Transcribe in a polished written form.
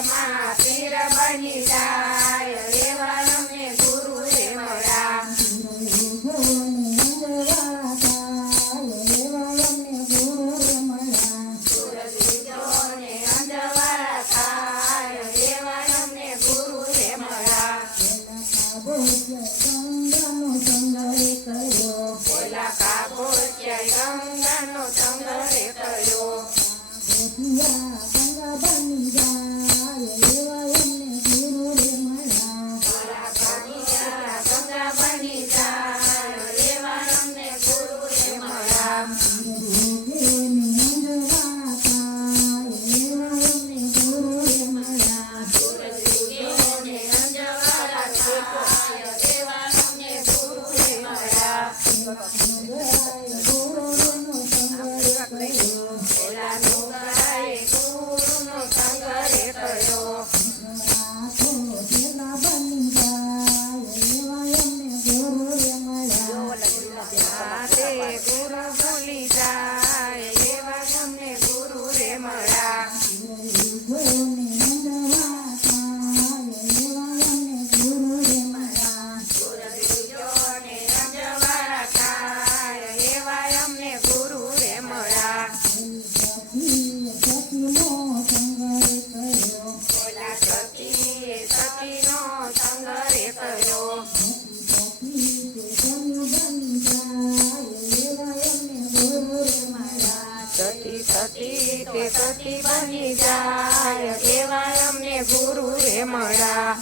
માં પીર બની જાય એવા અમને ગુરુ રે મળ્યા ગંગાનો સંગરે કર્યો ગંગા બની જાય એવા અમને ગુરુ રે મળ્યા ગુરુ ભૂલી જાય એવા તમને ગુરુ રે મળ્યા અંજવાળા થાય એવા અમને ગુરુ રે મળ્યા ઓલા સતીએ સતીનો સંગરે કર્યો સતી સતી તે સતી બની જાય એવા અમને ગુરુ રે મળ્યા